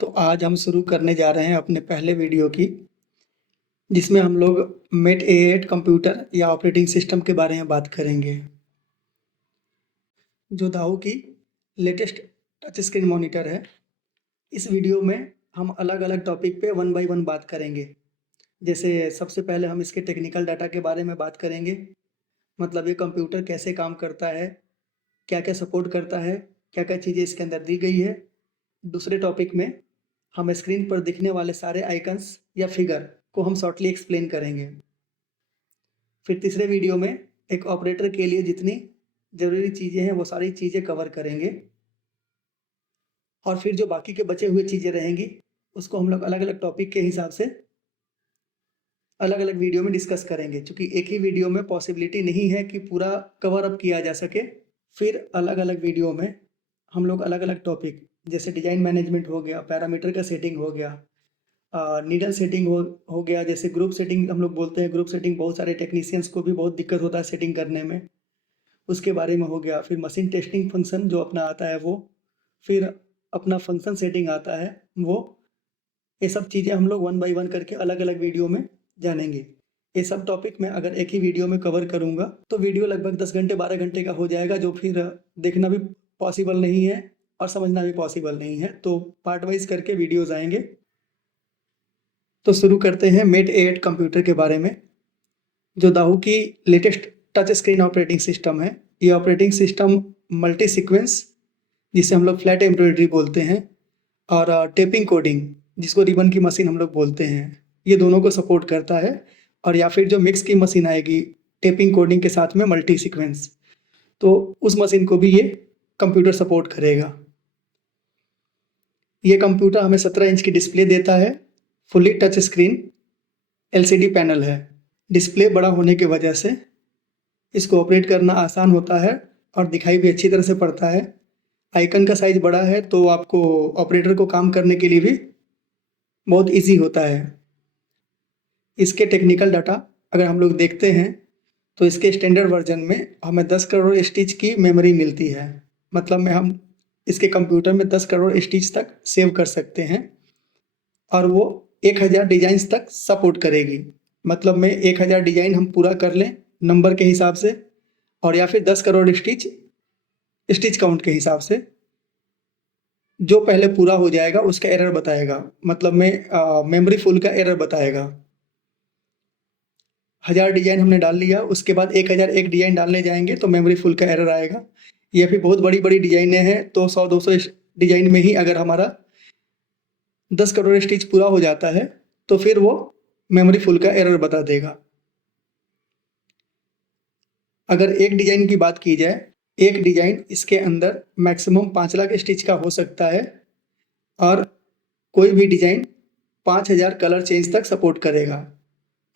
तो आज हम शुरू करने जा रहे हैं अपने पहले वीडियो की, जिसमें हम लोग मेट ए8 कंप्यूटर या ऑपरेटिंग सिस्टम के बारे में बात करेंगे, जो दाऊ की लेटेस्ट टच स्क्रीन मॉनिटर है। इस वीडियो में हम अलग अलग टॉपिक पे वन बाय वन बात करेंगे। जैसे सबसे पहले हम इसके टेक्निकल डाटा के बारे में बात करेंगे, मतलब ये कंप्यूटर कैसे काम करता है, क्या क्या सपोर्ट करता है, क्या क्या चीज़ें इसके अंदर दी गई है। दूसरे टॉपिक में हम स्क्रीन पर दिखने वाले सारे आइकन्स या फिगर को हम शॉर्टली एक्सप्लेन करेंगे। फिर तीसरे वीडियो में एक ऑपरेटर के लिए जितनी ज़रूरी चीज़ें हैं वो सारी चीज़ें कवर करेंगे, और फिर जो बाकी के बचे हुए चीज़ें रहेंगी उसको हम लोग अलग अलग टॉपिक के हिसाब से अलग अलग वीडियो में डिस्कस करेंगे। क्योंकि एक ही वीडियो में पॉसिबिलिटी नहीं है कि पूरा कवर अप किया जा सके, फिर अलग अलग वीडियो में हम लोग अलग अलग टॉपिक जैसे डिज़ाइन मैनेजमेंट हो गया, पैरामीटर का सेटिंग हो गया, नीडल सेटिंग हो गया, जैसे ग्रुप सेटिंग हम लोग बोलते हैं। ग्रुप सेटिंग बहुत सारे टेक्नीशियंस को भी बहुत दिक्कत होता है सेटिंग करने में, उसके बारे में हो गया। फिर मशीन टेस्टिंग फंक्शन जो अपना आता है वो, फिर अपना फंक्शन सेटिंग आता है वो। ये सब चीज़ें हम लोग वन बाय वन करके अलग अलग वीडियो में जानेंगे। ये सब टॉपिक मैं अगर एक ही वीडियो में कवर करूँगा तो वीडियो लगभग 10 घंटे 12 घंटे का हो जाएगा, जो फिर देखना भी पॉसिबल नहीं है और समझना भी पॉसिबल नहीं है। तो पार्ट वाइज करके वीडियोज़ आएंगे। तो शुरू करते हैं मेट ए8 कंप्यूटर के बारे में, जो दाहू की latest touch screen operating system है। ये ऑपरेटिंग सिस्टम मल्टी सीक्वेंस, जिसे हम लोग फ्लैट एम्ब्रॉयडरी बोलते हैं, और टेपिंग कोडिंग, जिसको रिबन की मशीन हम लोग बोलते हैं, ये दोनों को सपोर्ट करता है। और या फिर जो मिक्स की मशीन आएगी टेपिंग कोडिंग के साथ में मल्टी सीक्वेंस, तो उस मशीन को भी ये कंप्यूटर सपोर्ट करेगा। ये कंप्यूटर हमें 17 इंच की डिस्प्ले देता है, fully touch screen LCD panel है। डिस्प्ले बड़ा होने की वजह से इसको ऑपरेट करना आसान होता है और दिखाई भी अच्छी तरह से पड़ता है। आइकन का साइज बड़ा है तो आपको ऑपरेटर को काम करने के लिए भी बहुत इजी होता है। इसके टेक्निकल डाटा अगर हम लोग देखते हैं तो इसके स्टैंडर्ड वर्जन में हमें 10 करोड़ स्टिच की मेमोरी मिलती है। मतलब में हम इसके कंप्यूटर में 10 करोड़ स्टिच तक सेव कर सकते हैं, और वो 1000 डिजाइन्स तक सपोर्ट करेगी। मतलब में 1000 डिजाइन हम पूरा कर लें नंबर के हिसाब से, और या फिर 10 करोड़ स्टिच काउंट के हिसाब से, जो पहले पूरा हो जाएगा उसका एरर बताएगा। मतलब में मेमोरी फुल का एरर बताएगा। 1000 डिजाइन हमने डाल लिया, उसके बाद 1001 डिजाइन डालने जाएंगे तो मेमोरी फुल का एरर आएगा। ये भी बहुत बड़ी बड़ी डिजाइनें हैं, तो 100-200 डिजाइन में ही अगर हमारा 10 करोड़ स्टिच पूरा हो जाता है तो फिर वो मेमोरी फुल का एरर बता देगा। अगर एक डिजाइन की बात की जाए, एक डिजाइन इसके अंदर मैक्सिमम 5 लाख स्टिच का हो सकता है, और कोई भी डिजाइन 5000 कलर चेंज तक सपोर्ट करेगा।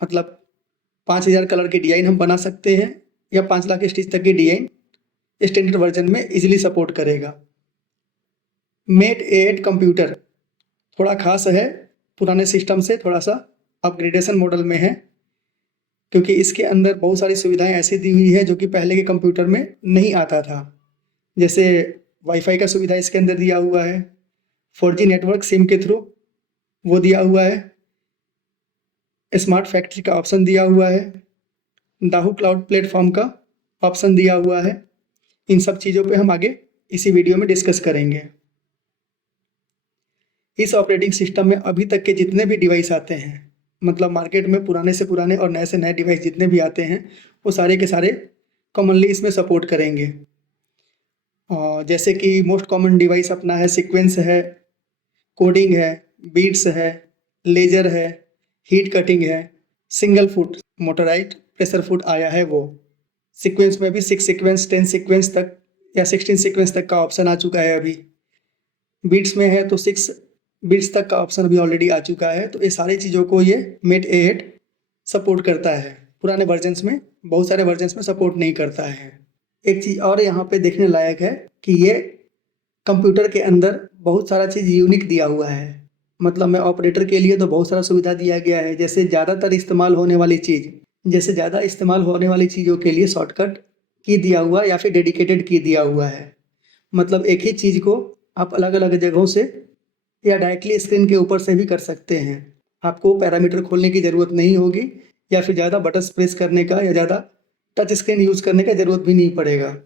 मतलब 5000 कलर की डिजाइन हम बना सकते हैं, या 5 लाख स्टिच तक की डिजाइन स्टैंडर्ड वर्जन में इजीली सपोर्ट करेगा। मेट ए8 कंप्यूटर थोड़ा खास है, पुराने सिस्टम से थोड़ा सा अपग्रेडेशन मॉडल में है, क्योंकि इसके अंदर बहुत सारी सुविधाएं ऐसी दी हुई है जो कि पहले के कंप्यूटर में नहीं आता था। जैसे वाईफाई का सुविधा इसके अंदर दिया हुआ है, 4G नेटवर्क सिम के थ्रू वो दिया हुआ है, स्मार्ट फैक्ट्री का ऑप्शन दिया हुआ है, दाहू क्लाउड प्लेटफॉर्म का ऑप्शन दिया हुआ है। इन सब चीज़ों पे हम आगे इसी वीडियो में डिस्कस करेंगे। इस ऑपरेटिंग सिस्टम में अभी तक के जितने भी डिवाइस आते हैं, मतलब मार्केट में पुराने से पुराने और नए से नए डिवाइस जितने भी आते हैं, वो सारे के सारे कॉमनली इसमें सपोर्ट करेंगे। जैसे कि मोस्ट कॉमन डिवाइस अपना है सीक्वेंस है, कोडिंग है, बीट्स है, लेजर है, हीट कटिंग है, सिंगल फुट मोटराइट प्रेशर फुट आया है वो। सीक्वेंस में भी 6 सीक्वेंस 10 सीक्वेंस तक या 16 सीक्वेंस तक का ऑप्शन आ चुका है अभी। बीट्स में है तो 6 बीट्स तक का ऑप्शन भी ऑलरेडी आ चुका है। तो ये सारी चीज़ों को ये मेट ए8 सपोर्ट करता है। पुराने वर्जन्स में, बहुत सारे वर्जन्स में सपोर्ट नहीं करता है। एक चीज़ और यहाँ पे देखने लायक है कि ये कंप्यूटर के अंदर बहुत सारा चीज़ यूनिक दिया हुआ है। मतलब में ऑपरेटर के लिए तो बहुत सारा सुविधा दिया गया है। जैसे ज़्यादातर इस्तेमाल होने वाली चीज़, जैसे ज़्यादा इस्तेमाल होने वाली चीज़ों के लिए शॉर्टकट की दिया हुआ या फिर डेडिकेटेड की दिया हुआ है। मतलब एक ही चीज़ को आप अलग अलग जगहों से या डायरेक्टली स्क्रीन के ऊपर से भी कर सकते हैं। आपको पैरामीटर खोलने की ज़रूरत नहीं होगी या फिर ज़्यादा बटन्स प्रेस करने का या ज़्यादा टच स्क्रीन यूज़ करने का ज़रूरत भी नहीं पड़ेगा,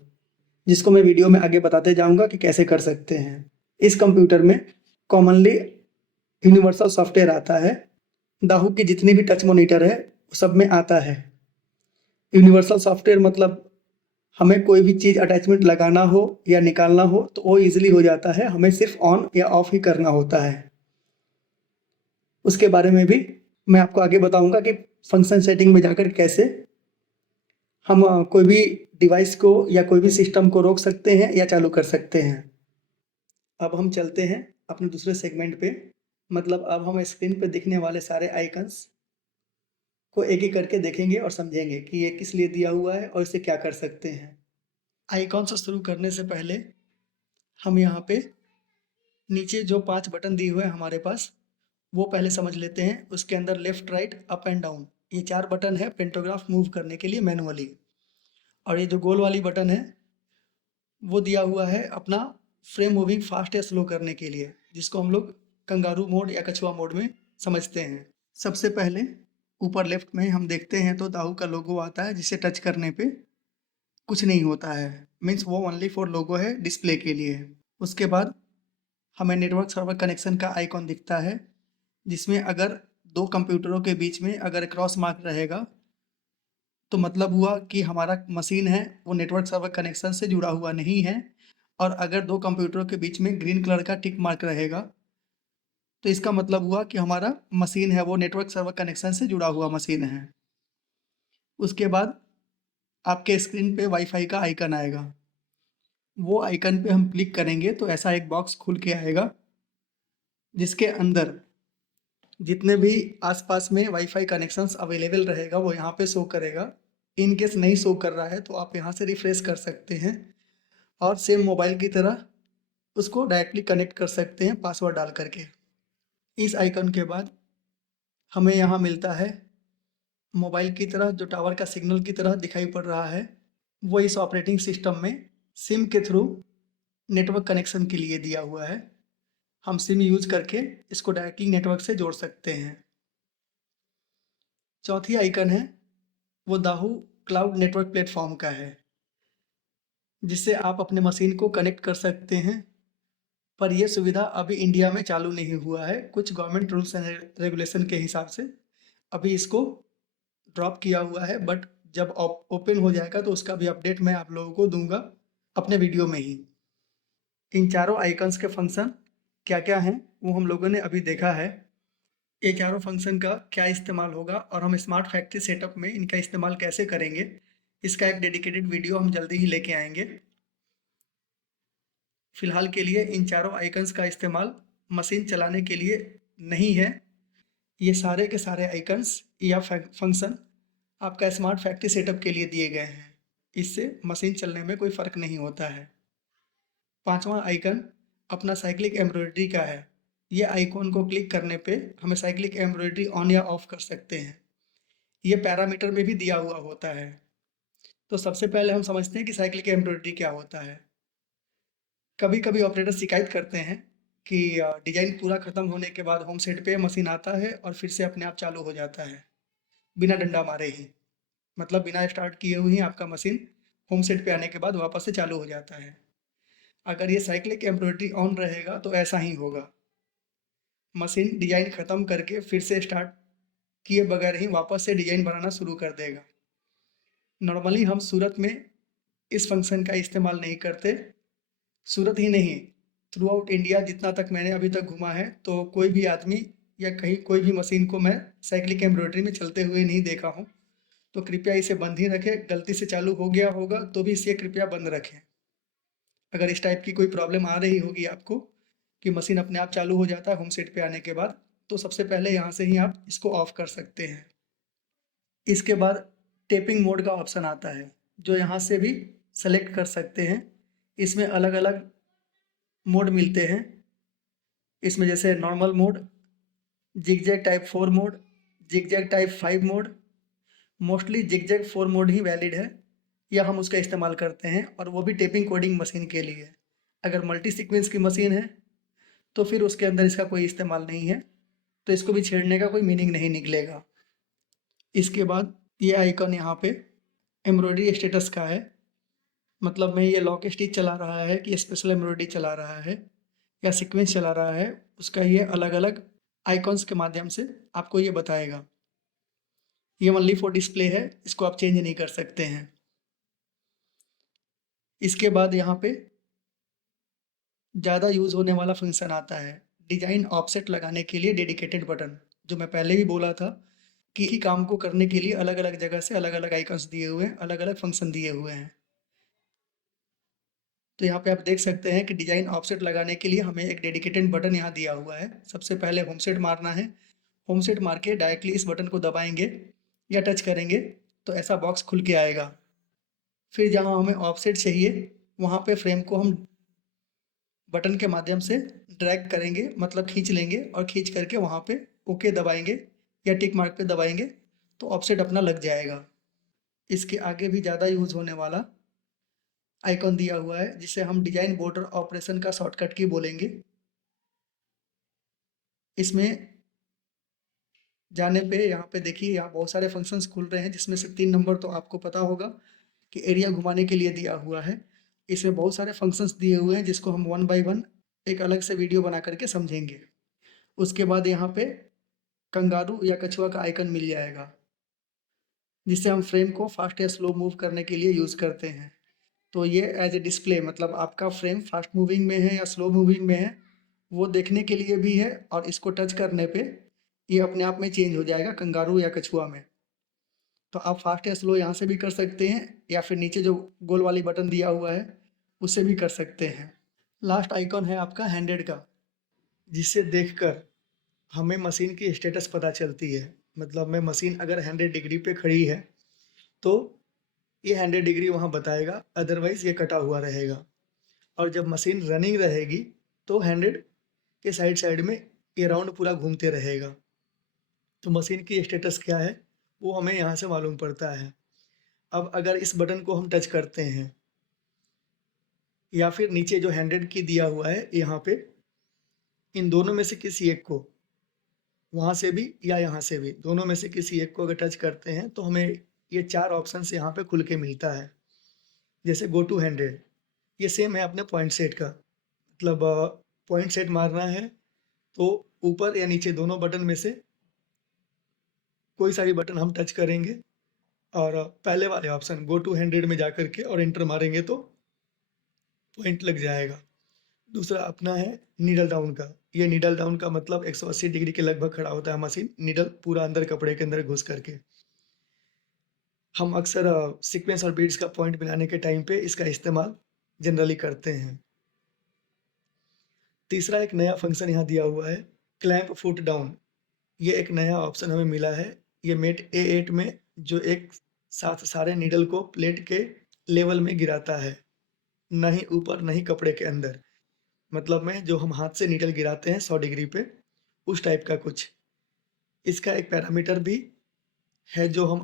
जिसको मैं वीडियो में आगे बताते जाऊँगा कि कैसे कर सकते हैं। इस कंप्यूटर में कॉमनली यूनिवर्सल सॉफ्टवेयर आता है। दाहू की जितनी भी टच मॉनिटर है, वो सब में आता है। यूनिवर्सल सॉफ्टवेयर मतलब हमें कोई भी चीज़ अटैचमेंट लगाना हो या निकालना हो तो वो ईज़िली हो जाता है, हमें सिर्फ ऑन या ऑफ ही करना होता है। उसके बारे में भी मैं आपको आगे बताऊँगा कि फंक्शन सेटिंग में जाकर कैसे हम कोई भी डिवाइस को या कोई भी सिस्टम को रोक सकते हैं या चालू कर सकते हैं। अब हम चलते हैं अपने दूसरे सेगमेंट पे, मतलब अब हम स्क्रीन पे दिखने वाले सारे आइकन्स को एक-एक करके देखेंगे और समझेंगे कि ये किस लिए दिया हुआ है और इसे क्या कर सकते हैं। आइकॉन से शुरू करने से पहले हम यहाँ पे नीचे जो 5 बटन दिए हुए हैं हमारे पास, वो पहले समझ लेते हैं। उसके अंदर left, right, up and down, ये 4 बटन है पेंटोग्राफ मूव करने के लिए मैनुअली। और ये जो गोल वाली बटन है, वो दिया हुआ है अपना फ्रेम मूविंग फास्ट या स्लो करने के लिए, जिसको हम लोग कंगारू मोड या कछुआ मोड में समझते हैं। सबसे पहले ऊपर लेफ्ट में हम देखते हैं तो दाहू का लोगो आता है, जिसे टच करने पे कुछ नहीं होता है, मीन्स वो ओनली फॉर लोगो है, डिस्प्ले के लिए। उसके बाद हमें नेटवर्क सर्वर कनेक्शन का आइकॉन दिखता है, जिसमें अगर 2 कंप्यूटरों के बीच में अगर क्रॉस मार्क रहेगा तो मतलब हुआ कि हमारा मशीन है वो नेटवर्क सर्वर कनेक्शन से जुड़ा हुआ नहीं है। और अगर 2 कंप्यूटरों के बीच में ग्रीन कलर का टिक मार्क रहेगा तो इसका मतलब हुआ कि हमारा मशीन है वो नेटवर्क सर्वर कनेक्शन से जुड़ा हुआ मशीन है। उसके बाद आपके स्क्रीन पे वाईफाई का आइकन आएगा, वो आइकन पे हम क्लिक करेंगे तो ऐसा एक बॉक्स खुल के आएगा, जिसके अंदर जितने भी आसपास में वाईफाई कनेक्शंस अवेलेबल रहेगा वो यहाँ पे शो करेगा। इन केस नहीं शो कर रहा है तो आप यहाँ से रिफ्रेश कर सकते हैं और सेम मोबाइल की तरह उसको डायरेक्टली कनेक्ट कर सकते हैं पासवर्ड डाल करके। इस आइकन के बाद हमें यहाँ मिलता है मोबाइल की तरह जो टावर का सिग्नल की तरह दिखाई पड़ रहा है, वो इस ऑपरेटिंग सिस्टम में सिम के थ्रू नेटवर्क कनेक्शन के लिए दिया हुआ है। हम सिम यूज करके इसको डायरेक्टली नेटवर्क से जोड़ सकते हैं। चौथी आइकन है वो दाहू क्लाउड नेटवर्क प्लेटफॉर्म का है, जिससे आप अपने मशीन को कनेक्ट कर सकते हैं। पर यह सुविधा अभी इंडिया में चालू नहीं हुआ है, कुछ गवर्नमेंट रूल्स एंड रेगुलेशन के हिसाब से अभी इसको ड्रॉप किया हुआ है। बट जब ओपन हो जाएगा तो उसका भी अपडेट मैं आप लोगों को दूंगा अपने वीडियो में ही। इन चारों आइकन्स के फंक्शन क्या क्या हैं वो हम लोगों ने अभी देखा है। ये चारों फंक्शन का क्या इस्तेमाल होगा और हम स्मार्ट फैक्ट्री सेटअप में इनका इस्तेमाल कैसे करेंगे, इसका एक डेडिकेटेड वीडियो हम जल्दी ही लेके आएंगे। फिलहाल के लिए इन चारों आइकन्स का इस्तेमाल मशीन चलाने के लिए नहीं है। ये सारे के सारे आइकन्स या फंक्शन आपका स्मार्ट फैक्ट्री सेटअप के लिए दिए गए हैं, इससे मशीन चलने में कोई फ़र्क नहीं होता है। पांचवा आइकन अपना साइक्लिक एम्ब्रॉयडरी का है। ये आइकॉन को क्लिक करने पे हमें साइक्लिक एम्ब्रॉयडरी ऑन या ऑफ कर सकते हैं। ये पैरामीटर में भी दिया हुआ होता है। तो सबसे पहले हम समझते हैं कि साइक्लिक एम्ब्रॉयडरी क्या होता है। कभी कभी ऑपरेटर शिकायत करते हैं कि डिजाइन पूरा खत्म होने के बाद होम सेट पे मशीन आता है और फिर से अपने आप चालू हो जाता है बिना डंडा मारे ही, मतलब बिना स्टार्ट किए हुए ही आपका मशीन होम सेट पे आने के बाद वापस से चालू हो जाता है। अगर ये साइक्लिक एम्ब्रॉयडरी ऑन रहेगा तो ऐसा ही होगा, मशीन डिजाइन खत्म करके फिर से स्टार्ट किए बगैर ही वापस से डिजाइन बनाना शुरू कर देगा। नॉर्मली हम सूरत में इस फंक्शन का इस्तेमाल नहीं करते। सूरत ही नहीं, थ्रू आउट इंडिया जितना तक मैंने अभी तक घुमा है तो कोई भी आदमी या कहीं कोई भी मशीन को मैं साइक्लिक एम्ब्रॉयडरी में चलते हुए नहीं देखा हूँ। तो कृपया इसे बंद ही रखें। गलती से चालू हो गया होगा तो भी इसे कृपया बंद रखें। अगर इस टाइप की कोई प्रॉब्लम आ रही होगी आपको कि मशीन अपने आप चालू हो जाता है होम सेट पे आने के बाद, तो सबसे पहले यहाँ से ही आप इसको ऑफ कर सकते हैं। इसके बाद टेपिंग मोड का ऑप्शन आता है, जो यहाँ से भी सेलेक्ट कर सकते हैं। इसमें अलग अलग मोड मिलते हैं। इसमें जैसे normal mode, zigzag type 4 mode, zigzag type 5 mode. Mostly zigzag 4 mode ही वैलिड है या हम उसका इस्तेमाल करते हैं, और वो भी टेपिंग कोडिंग मशीन के लिए। अगर मल्टी सीक्वेंस की मशीन है तो फिर उसके अंदर इसका कोई इस्तेमाल नहीं है, तो इसको भी छेड़ने का कोई मीनिंग नहीं निकलेगा। इसके बाद ये आइकन यहाँ पे एम्ब्रॉयडरी स्टेटस का है, मतलब में ये लॉक स्टिच चला रहा है कि स्पेशल एम्ब्रॉयडरी चला रहा है या सीक्वेंस चला रहा है, उसका ये अलग अलग आइकॉन्स के माध्यम से आपको ये बताएगा। ये ओनली फॉर डिस्प्ले है, इसको आप चेंज नहीं कर सकते हैं। इसके बाद यहाँ पे ज़्यादा यूज़ होने वाला फंक्शन आता है डिजाइन ऑफसेट लगाने के लिए डेडिकेटेड बटन, जो मैं पहले भी बोला था कि ही काम को करने के लिए अलग अलग जगह से अलग अलग आइकन्स दिए हुए हैं, अलग अलग फंक्शन दिए हुए हैं। तो यहाँ पे आप देख सकते हैं कि डिजाइन ऑफसेट लगाने के लिए हमें एक डेडिकेटेड बटन यहाँ दिया हुआ है। सबसे पहले होम सेट मारना है, होम सेट मार के डायरेक्टली इस बटन को दबाएंगे या टच करेंगे तो ऐसा बॉक्स खुल के आएगा। फिर जहाँ हमें ऑफसेट चाहिए वहाँ पे फ्रेम को हम बटन के माध्यम से ड्रैग करेंगे, मतलब खींच लेंगे, और खींच करके वहाँ पे ओके दबाएंगे या टिक मार्क पे दबाएंगे तो ऑफसेट अपना लग जाएगा। इसके आगे भी ज़्यादा यूज़ होने वाला आइकॉन दिया हुआ है जिसे हम डिजाइन बॉर्डर ऑपरेशन का शॉर्टकट की बोलेंगे। इसमें जाने पे यहाँ पे देखिए यहाँ बहुत सारे फंक्शंस खुल रहे हैं, जिसमें से 3 नंबर तो आपको पता होगा कि एरिया घुमाने के लिए दिया हुआ है। इसमें बहुत सारे फंक्शंस दिए हुए हैं जिसको हम वन बाय वन एक अलग से वीडियो बना करके समझेंगे। उसके बाद यहाँ पे कंगारू या कछुआ का आइकन मिल जाएगा, जिससे हम फ्रेम को फास्ट या स्लो मूव करने के लिए यूज़ करते हैं। तो ये एज ए डिस्प्ले, मतलब आपका फ्रेम फास्ट मूविंग में है या स्लो मूविंग में है वो देखने के लिए भी है, और इसको टच करने पे ये अपने आप में चेंज हो जाएगा कंगारू या कछुआ में। तो आप फास्ट या स्लो यहाँ से भी कर सकते हैं या फिर नीचे जो गोल वाली बटन दिया हुआ है उससे भी कर सकते हैं। लास्ट आइकॉन है आपका हैंडेड का, जिसे देखकर हमें मशीन की स्टेटस पता चलती है। मतलब में मशीन अगर 100 डिग्री पे खड़ी है तो ये 100 डिग्री वहाँ बताएगा, अदरवाइज ये कटा हुआ रहेगा। और जब मशीन रनिंग रहेगी तो 100 के साइड साइड में ये राउंड पूरा घूमते रहेगा। तो मशीन की स्टेटस क्या है वो हमें यहाँ से मालूम पड़ता है। अब अगर इस बटन को हम टच करते हैं या फिर नीचे जो 100 की दिया हुआ है यहाँ पे, इन दोनों में से किसी एक को, वहाँ से भी या यहाँ से भी, दोनों में से किसी एक को अगर टच करते हैं तो हमें ये 4 ऑप्शन यहाँ पे खुल के मिलता है। जैसे गो टू 100, ये सेम है अपने पॉइंट सेट का, मतलब पॉइंट सेट मारना है तो ऊपर या नीचे दोनों बटन में से कोई सा भी बटन हम टच करेंगे और पहले वाले ऑप्शन गो टू 100 में जा करके और एंटर मारेंगे तो पॉइंट लग जाएगा। दूसरा अपना है नीडल डाउन का। ये नीडल डाउन का मतलब 180 डिग्री के लगभग खड़ा होता है मशीन, नीडल पूरा अंदर कपड़े के अंदर घुस करके। हम अक्सर सीक्वेंस और बीड्स का पॉइंट बनाने के टाइम पे इसका इस्तेमाल जनरली करते हैं। तीसरा एक नया फंक्शन यहाँ दिया हुआ है, क्लैंप फुट डाउन। ये एक नया ऑप्शन हमें मिला है। ये मेट A8 में जो एक साथ सारे नीडल को प्लेट के लेवल में गिराता है, ना ही ऊपर ना ही कपड़े के अंदर। मतलब में जो हम हाथ से नीडल गिराते हैं 100 डिग्री पे, उस टाइप का कुछ। इसका एक पैरामीटर भी है जो हम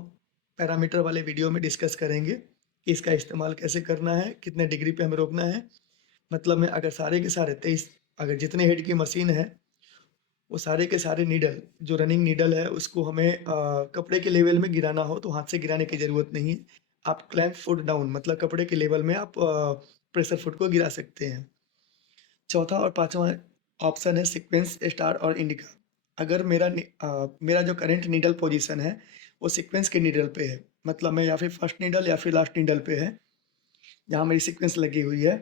पैरामीटर वाले वीडियो में डिस्कस करेंगे कि इसका इस्तेमाल कैसे करना है, कितने डिग्री पे हमें रोकना है। मतलब में अगर सारे के सारे 23, अगर जितने हेड की मशीन है वो सारे के सारे नीडल, जो रनिंग नीडल है उसको हमें कपड़े के लेवल में गिराना हो तो हाथ से गिराने की ज़रूरत नहीं है। आप क्लैंप फुट डाउन मतलब कपड़े के लेवल में आप प्रेशर फुट को गिरा सकते हैं। चौथा और पाँचवा ऑप्शन है सीक्वेंस स्टार और इंडिका। अगर मेरा जो करंट नीडल पोजीशन है वो सीक्वेंस के नीडल पे है, मतलब मैं या फिर फर्स्ट नीडल या फिर लास्ट नीडल पे है जहाँ मेरी सीक्वेंस लगी हुई है,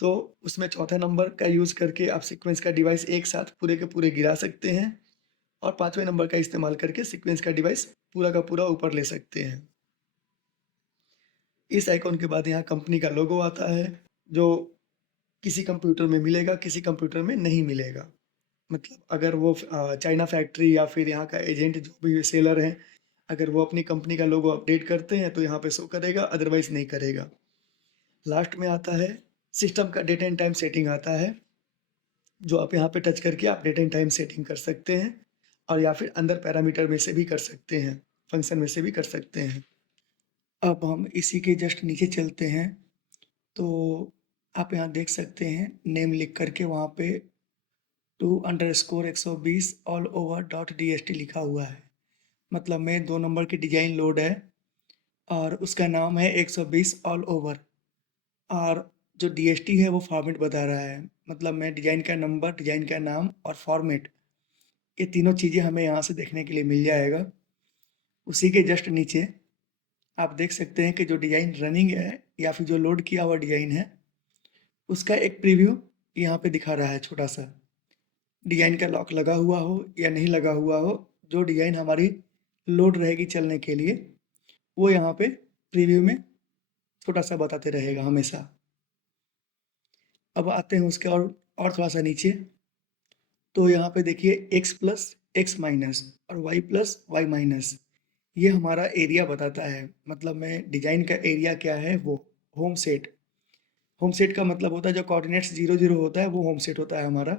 तो उसमें चौथे नंबर का यूज़ करके आप सीक्वेंस का डिवाइस एक साथ पूरे के पूरे गिरा सकते हैं और पाँचवें नंबर का इस्तेमाल करके सीक्वेंस का डिवाइस पूरा का पूरा ऊपर ले सकते हैं। इस आइकॉन के बाद यहाँ कंपनी का लोगो आता है, जो किसी कंप्यूटर में मिलेगा, किसी कंप्यूटर में नहीं मिलेगा। मतलब अगर वो चाइना फैक्ट्री या फिर यहाँ का एजेंट जो भी सेलर हैं, अगर वो अपनी कंपनी का लोगो अपडेट करते हैं तो यहाँ पे शो करेगा, अदरवाइज नहीं करेगा। लास्ट में आता है सिस्टम का डेट एंड टाइम सेटिंग आता है, जो आप यहाँ पे टच करके आप डेट एंड टाइम सेटिंग कर सकते हैं और या फिर अंदर पैरामीटर में से भी कर सकते हैं, फंक्शन में से भी कर सकते हैं। अब हम इसी के जस्ट नीचे चलते हैं तो आप यहाँ देख सकते हैं नेम लिख करके वहाँ पे 2_120 ऑल ओवर .dst लिखा हुआ है। मतलब में 2 नंबर की डिज़ाइन लोड है और उसका नाम है 120 ऑल ओवर, और जो DST है वो फॉर्मेट बता रहा है। मतलब में डिज़ाइन का नंबर, डिज़ाइन का नाम और फॉर्मेट, ये तीनों चीज़ें हमें यहाँ से देखने के लिए मिल जाएगा। उसी के जस्ट नीचे आप देख सकते हैं कि जो डिज़ाइन रनिंग है या फिर जो लोड किया हुआ डिज़ाइन है, उसका एक प्रीव्यू यहाँ पे दिखा रहा है छोटा सा। डिज़ाइन का लॉक लगा हुआ हो या नहीं लगा हुआ हो, जो डिज़ाइन हमारी लोड रहेगी चलने के लिए, वो यहाँ पे प्रीव्यू में छोटा सा बताते रहेगा हमेशा। अब आते हैं उसके और थोड़ा सा नीचे, तो यहाँ पे देखिए x+, x- और y+, y-, ये हमारा एरिया बताता है। मतलब में डिज़ाइन का एरिया क्या है, वो होम सेट। होम सेट का मतलब होता है जो कोऑर्डिनेट्स 0 0 होता है वो होम सेट होता है हमारा।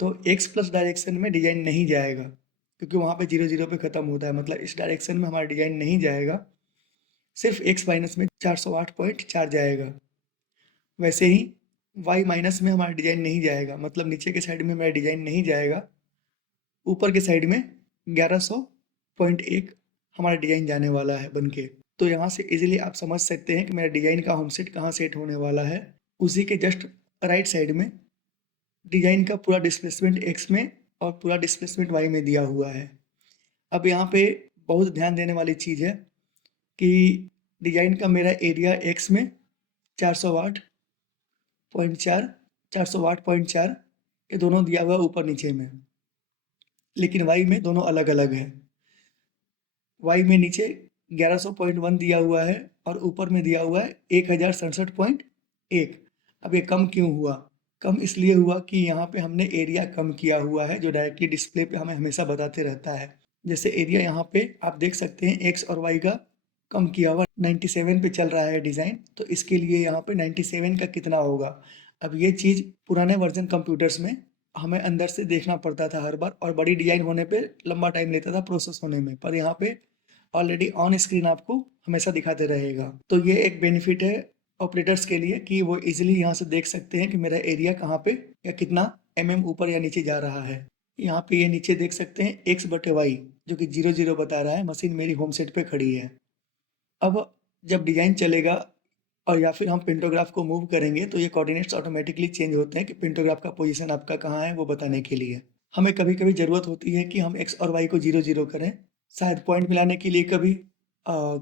तो x+ डायरेक्शन में डिज़ाइन नहीं जाएगा, क्योंकि वहाँ पे 0 0 पे ख़त्म होता है। मतलब इस डायरेक्शन में हमारा डिज़ाइन नहीं जाएगा, सिर्फ x- में 408.4 जाएगा। वैसे ही y- में हमारा डिज़ाइन नहीं जाएगा, मतलब नीचे के साइड में मेरा डिज़ाइन नहीं जाएगा, ऊपर के साइड में 1100.1 हमारा डिज़ाइन जाने वाला है बन के। तो यहाँ से इजीली आप समझ सकते हैं कि मेरा डिज़ाइन का होम सेट कहाँ सेट होने वाला है। उसी के जस्ट राइट साइड में डिज़ाइन का पूरा डिस्प्लेसमेंट x में और पूरा डिस्प्लेसमेंट y में दिया हुआ है। अब यहाँ पे बहुत ध्यान देने वाली चीज़ है कि डिज़ाइन का मेरा एरिया x में 408.4 408.4 ये दोनों दिया हुआ है ऊपर नीचे में, लेकिन y में दोनों अलग अलग है। y में नीचे 1100.1 दिया हुआ है और ऊपर में दिया हुआ है 1067.1। अब ये कम क्यों हुआ? कम इसलिए हुआ कि यहाँ पे हमने एरिया कम किया हुआ है, जो डायरेक्टली डिस्प्ले पे हमें हमेशा बताते रहता है। जैसे एरिया यहाँ पे आप देख सकते हैं x और y का कम किया हुआ 97 पे चल रहा है डिज़ाइन, तो इसके लिए यहाँ पे 97 का कितना होगा। अब ये चीज़ पुराने वर्जन कंप्यूटर्स में हमें अंदर से देखना पड़ता था हर बार, और बड़ी डिज़ाइन होने पे लंबा टाइम लेता था प्रोसेस होने में, पर यहाँ पे ऑलरेडी ऑन स्क्रीन आपको हमेशा दिखाते रहेगा। तो ये एक बेनिफिट है ऑपरेटर्स के लिए कि वो इजीली यहाँ से देख सकते हैं कि मेरा एरिया कहाँ पे या कितना ऊपर या नीचे जा रहा है। यहाँ पे ये नीचे देख सकते हैं x/y, जो कि 0 0 बता रहा है। मशीन मेरी होम सेट पे खड़ी है। अब जब डिज़ाइन चलेगा और या फिर हम पेंटोग्राफ को मूव करेंगे, तो ये कोऑर्डिनेट्स ऑटोमेटिकली चेंज होते हैं कि पेंटोग्राफ का पोजीशन आपका कहाँ है वो बताने के लिए। हमें कभी-कभी ज़रूरत होती है कि हम x और y को 0 0 करें, शायद पॉइंट मिलाने के लिए,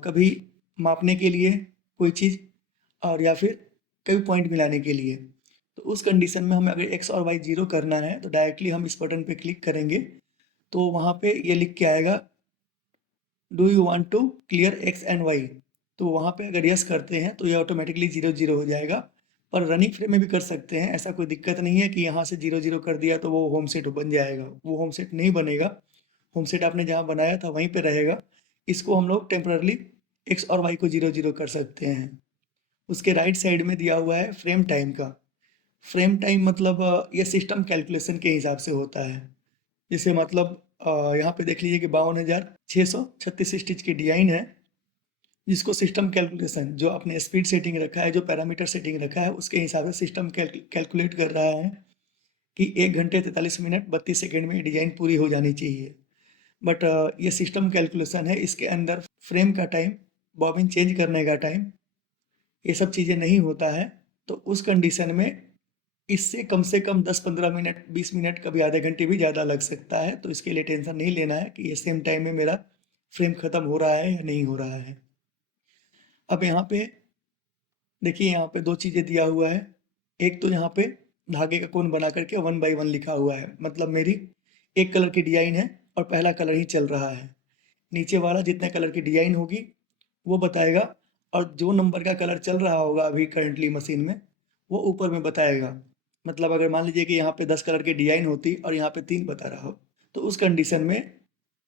कभी मापने के लिए कोई चीज़, और या फिर कभी पॉइंट मिलाने के लिए। तो उस कंडीशन में हमें अगर x और y 0 करना है, तो डायरेक्टली हम इस बटन पे क्लिक करेंगे, तो वहाँ पे ये लिख के आएगा, do you want to clear x and y। तो वहाँ पे अगर यस करते हैं तो ये ऑटोमेटिकली 0 0 हो जाएगा। पर रनिंग फ्रेम में भी कर सकते हैं, ऐसा कोई दिक्कत नहीं है कि यहाँ से 0 0 कर दिया तो वो होम सेट बन जाएगा। वो होम सेट नहीं बनेगा, होम सेट आपने जहाँ बनाया था वहीं पे रहेगा। इसको हम लोग टेम्पररली x और y को 0 0 कर सकते हैं। उसके राइट साइड में दिया हुआ है फ्रेम टाइम का। फ्रेम टाइम मतलब ये सिस्टम कैलकुलेशन के हिसाब से होता है। जैसे मतलब यहाँ पे देख लीजिए कि 52,636 स्टिच की डिज़ाइन है, जिसको सिस्टम कैलकुलेशन, जो आपने स्पीड सेटिंग रखा है, जो पैरामीटर सेटिंग रखा है, उसके हिसाब से सिस्टम कैलकुलेट कर रहा है कि 1 घंटे 43 मिनट 32 सेकंड में डिज़ाइन पूरी हो जानी चाहिए। बट ये सिस्टम कैलकुलेशन है, इसके अंदर फ्रेम का टाइम, बॉबिन चेंज करने का टाइम, ये सब चीज़ें नहीं होता है। तो उस कंडीशन में इससे कम से कम 10-15 मिनट, 20 मिनट, कभी आधे घंटे भी ज़्यादा लग सकता है। तो इसके लिए टेंशन नहीं लेना है कि ये सेम टाइम में मेरा फ्रेम ख़त्म हो रहा है या नहीं हो रहा है। अब यहाँ पे देखिए, यहाँ पे 2 चीज़ें दिया हुआ है। एक तो यहाँ पे धागे का कोन बना करके 1 बाई 1 लिखा हुआ है, मतलब मेरी एक कलर की डिज़ाइन है और पहला कलर ही चल रहा है। नीचे वाला जितने कलर की डिज़ाइन होगी वो बताएगा, और जो नंबर का कलर चल रहा होगा अभी करंटली मशीन में, वो ऊपर में बताएगा। मतलब अगर मान लीजिए कि यहाँ पे 10 कलर की डिज़ाइन होती और यहाँ पे 3 बता रहा हो, तो उस कंडीशन में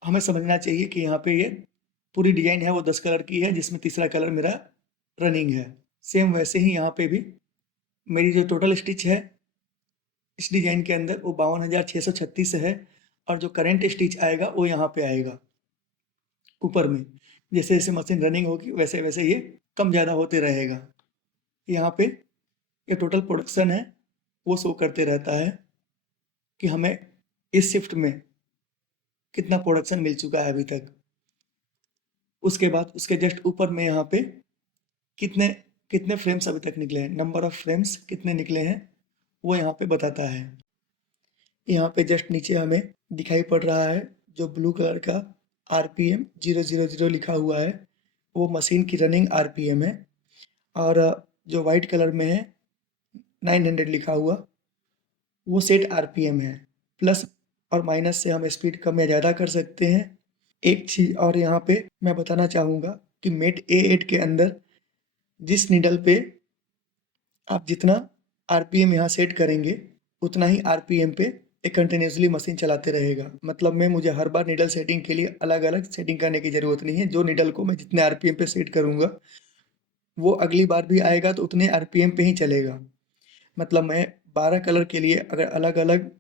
हमें समझना चाहिए कि यहाँ पे ये पूरी डिज़ाइन है वो 10 कलर की है, जिसमें तीसरा कलर मेरा रनिंग है। सेम वैसे ही यहाँ पे भी मेरी जो टोटल स्टिच है इस डिज़ाइन के अंदर, वो 52,636 है, और जो करंट स्टिच आएगा वो यहाँ पे आएगा ऊपर में। जैसे जैसे मशीन रनिंग होगी वैसे वैसे ये कम ज़्यादा होते रहेगा। यहाँ पे ये टोटल प्रोडक्शन है वो शो करते रहता है। कि हमें इस शिफ्ट में कितना प्रोडक्शन मिल चुका है अभी तक। उसके बाद उसके जस्ट ऊपर में यहाँ पे कितने कितने फ्रेम्स अभी तक निकले हैं, नंबर ऑफ फ्रेम्स कितने निकले हैं वो यहाँ पे बताता है। यहाँ पे जस्ट नीचे हमें दिखाई पड़ रहा है जो ब्लू कलर का RPM 000 लिखा हुआ है, वो मशीन की रनिंग RPM है। और जो वाइट कलर में है 900 लिखा हुआ, वो सेट RPM है। प्लस और माइनस से हम स्पीड कम या ज़्यादा कर सकते हैं। एक चीज़ और यहाँ पे मैं बताना चाहूँगा कि मेट A8 के अंदर जिस नीडल पे आप जितना RPM यहाँ सेट करेंगे, उतना ही RPM पे एक कंटिन्यूसली मशीन चलाते रहेगा। मतलब में मुझे हर बार नीडल सेटिंग के लिए अलग-अलग सेटिंग करने की ज़रूरत नहीं है। जो नीडल को मैं जितने RPM पे सेट करूँगा, वो अगली बार भी आएगा तो उतने RPM पे ही चलेगा। मतलब मैं 12 कलर के लिए अगर अलग-अलग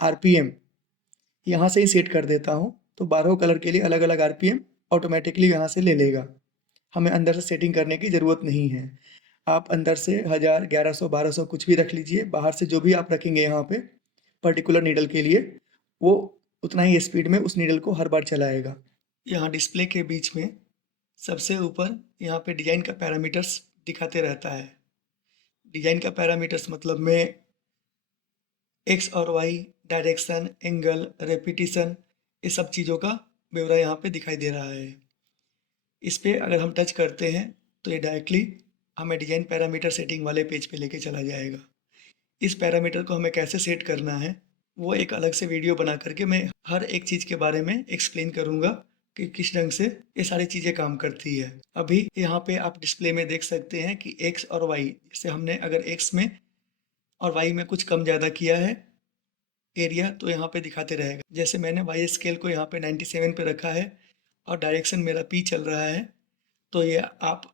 RPM यहाँ से ही सेट कर देता हूँ, तो 12 कलर के लिए अलग-अलग RPM ऑटोमेटिकली यहाँ से ले लेगा। हमें अंदर से सेटिंग करने की ज़रूरत नहीं है। आप अंदर से 1000, 1100, 1200 कुछ भी रख लीजिए। बाहर से जो भी आप रखेंगे यहाँ पे पर्टिकुलर नीडल के लिए, वो उतना ही स्पीड में उस नीडल को हर बार चलाएगा। यहाँ डिस्प्ले के बीच में सबसे ऊपर यहाँ पे डिज़ाइन का पैरामीटर्स दिखाते रहता है। डिज़ाइन का पैरामीटर्स मतलब में एक्स और वाई, डायरेक्शन, एंगल, रेपिटिशन, ये सब चीज़ों का ब्यौरा यहाँ पे दिखाई दे रहा है। इस पे अगर हम टच करते हैं तो ये डायरेक्टली हमें डिज़ाइन पैरामीटर सेटिंग वाले पेज पे लेके चला जाएगा। इस पैरामीटर को हमें कैसे सेट करना है, वो एक अलग से वीडियो बना करके मैं हर एक चीज़ के बारे में एक्सप्लेन करूँगा कि किस ढंग से ये सारी चीज़ें काम करती है। अभी यहाँ पे आप डिस्प्ले में देख सकते हैं कि एक्स और वाई, जैसे हमने अगर एक्स में और वाई में कुछ कम ज़्यादा किया है एरिया, तो यहाँ पे दिखाते रहेगा। जैसे मैंने वाई स्केल को यहाँ पे 97 पे रखा है और डायरेक्शन मेरा पी चल रहा है, तो ये आप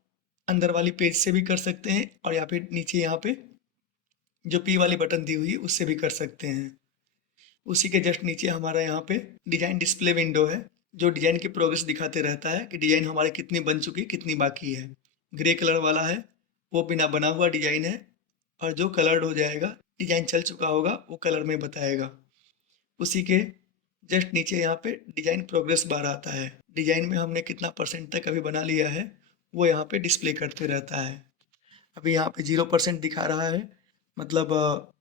अंदर वाली पेज से भी कर सकते हैं और या फिर नीचे यहाँ पे जो पी वाली बटन दी हुई है उससे भी कर सकते हैं। उसी के जस्ट नीचे हमारा यहाँ पे डिज़ाइन डिस्प्ले विंडो है, जो डिज़ाइन की प्रोग्रेस दिखाते रहता है कि डिज़ाइन हमारे कितनी बन चुकी, कितनी बाकी है। ग्रे कलर वाला है वो बिना बना हुआ डिज़ाइन है, और जो कलर्ड हो जाएगा, डिज़ाइन चल चुका होगा, वो कलर में बताएगा। उसी के जस्ट नीचे यहाँ पे डिज़ाइन प्रोग्रेस बार आता है। डिज़ाइन में हमने कितना परसेंट तक अभी बना लिया है वो यहाँ पे डिस्प्ले करते रहता है। अभी यहाँ पे 0% दिखा रहा है, मतलब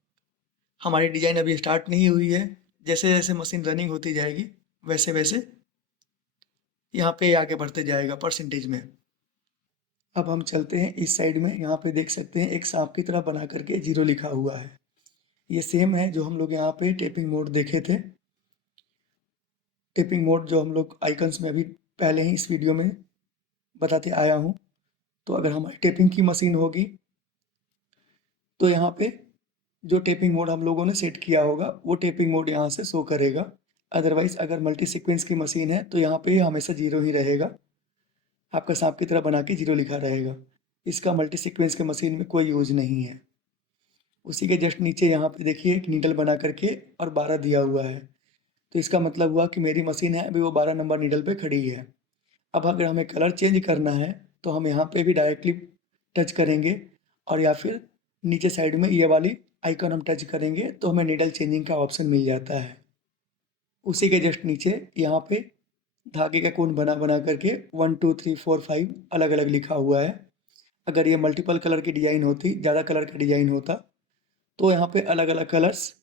हमारी डिज़ाइन अभी स्टार्ट नहीं हुई है। जैसे जैसे मशीन रनिंग होती जाएगी वैसे वैसे यहाँ पे आगे बढ़ते जाएगा परसेंटेज में। अब हम चलते हैं इस साइड में। यहाँ पे देख सकते हैं एक सांप की तरह बना करके 0 लिखा हुआ है। ये सेम है जो हम लोग यहाँ पे टेपिंग मोड देखे थे। टेपिंग मोड जो हम लोग आइकन्स में अभी पहले ही इस वीडियो में बताते आया हूँ। तो अगर हमारी टेपिंग की मशीन होगी तो यहाँ पे जो टेपिंग मोड हम लोगों ने सेट किया होगा वो टेपिंग मोड यहाँ से शो करेगा। अदरवाइज अगर मल्टी सीक्वेंस की मशीन है तो यहाँ पे हमेशा 0 ही रहेगा। आपका सांप की तरह बना के 0 लिखा रहेगा। इसका मल्टी सीक्वेंस के मशीन में कोई यूज नहीं है। उसी के जस्ट नीचे यहाँ पे देखिए एक नीडल बना करके और 12 दिया हुआ है। तो इसका मतलब हुआ कि मेरी मशीन है अभी वो 12 नंबर नीडल पे खड़ी है। अब अगर हमें कलर चेंज करना है तो हम यहाँ पे भी डायरेक्टली टच करेंगे, और या फिर नीचे साइड में ये वाली आइकन हम टच करेंगे तो हमें नीडल चेंजिंग का ऑप्शन मिल जाता है। उसी के जस्ट नीचे यहाँ पे धागे का कोण बना बना करके 1 2 3 4 5 अलग अलग लिखा हुआ है। अगर ये मल्टीपल कलर की डिज़ाइन होती, ज़्यादा कलर का डिज़ाइन होता, तो यहाँ पे अलग अलग कलर्स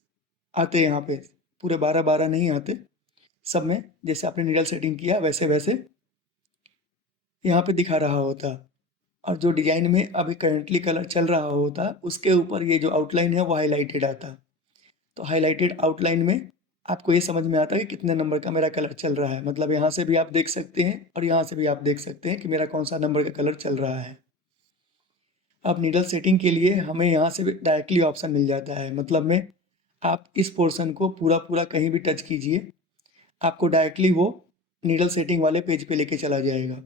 आते, यहाँ पे पूरे 12-12 नहीं आते। सब में जैसे आपने नीडल सेटिंग किया वैसे वैसे यहाँ पे दिखा रहा होता, और जो डिज़ाइन में अभी करंटली कलर चल रहा होता उसके ऊपर ये जो आउटलाइन है वो हाईलाइटेड आता। तो हाईलाइटेड आउटलाइन में आपको ये समझ में आता है कि कितने नंबर का मेरा कलर चल रहा है। मतलब यहाँ से भी आप देख सकते हैं और यहाँ से भी आप देख सकते हैं कि मेरा कौन सा नंबर का कलर चल रहा है। अब नीडल सेटिंग के लिए हमें यहाँ से भी डायरेक्टली ऑप्शन मिल जाता है। मतलब में आप इस पोर्शन को पूरा पूरा कहीं भी टच कीजिए, आपको डायरेक्टली वो नीडल सेटिंग वाले पेज पे लेके चला जाएगा।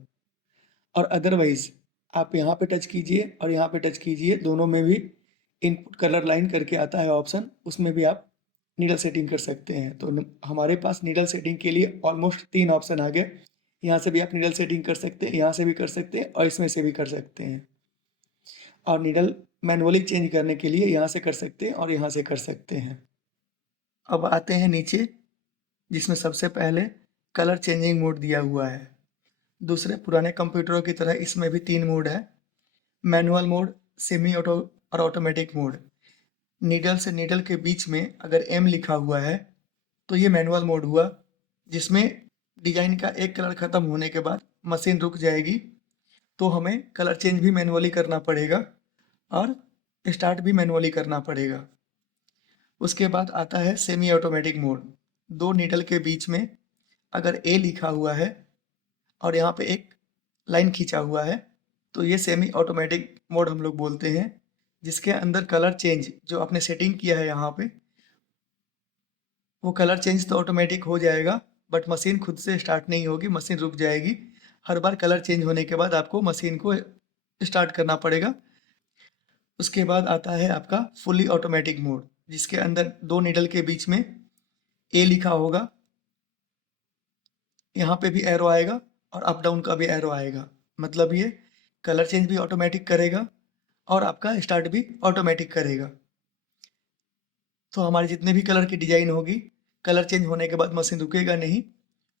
और अदरवाइज़ आप यहाँ पे टच कीजिए और यहाँ पे टच कीजिए, दोनों में भी इनपुट कलर लाइन करके आता है ऑप्शन, उसमें भी आप नीडल सेटिंग कर सकते हैं। तो हमारे पास नीडल सेटिंग के लिए ऑलमोस्ट 3 ऑप्शन आ गए। यहाँ से भी आप नीडल सेटिंग कर सकते हैं, यहाँ से भी कर सकते हैं और इसमें से भी कर सकते हैं। और नीडल मैनुअली चेंज करने के लिए यहाँ से कर सकते हैं और यहाँ से कर सकते हैं। अब आते हैं नीचे, जिसमें सबसे पहले कलर चेंजिंग मोड दिया हुआ है। दूसरे पुराने कंप्यूटरों की तरह इसमें भी 3 मोड है, मैनुअल मोड, सेमी ऑटो और ऑटोमेटिक मोड। नीडल से नीडल के बीच में अगर एम लिखा हुआ है तो ये मैनुअल मोड हुआ, जिसमें डिजाइन का एक कलर खत्म होने के बाद मशीन रुक जाएगी, तो हमें कलर चेंज भी मैनुअली करना पड़ेगा और स्टार्ट भी मैनुअली करना पड़ेगा। उसके बाद आता है सेमी ऑटोमेटिक मोड। 2 नीडल के बीच में अगर ए लिखा हुआ है और यहाँ पे एक लाइन खींचा हुआ है तो ये सेमी ऑटोमेटिक मोड हम लोग बोलते हैं, जिसके अंदर कलर चेंज जो आपने सेटिंग किया है यहाँ पे, वो कलर चेंज तो ऑटोमेटिक हो जाएगा, बट मशीन खुद से स्टार्ट नहीं होगी, मशीन रुक जाएगी। हर बार कलर चेंज होने के बाद आपको मशीन को स्टार्ट करना पड़ेगा। उसके बाद आता है आपका फुली ऑटोमेटिक मोड, जिसके अंदर 2 नीडल के बीच में ए लिखा होगा, यहाँ पे भी एरो आएगा और अप डाउन का भी एरो आएगा। मतलब ये कलर चेंज भी ऑटोमेटिक करेगा और आपका स्टार्ट भी ऑटोमेटिक करेगा। तो हमारे जितने भी कलर की डिजाइन होगी, कलर चेंज होने के बाद मशीन रुकेगा नहीं,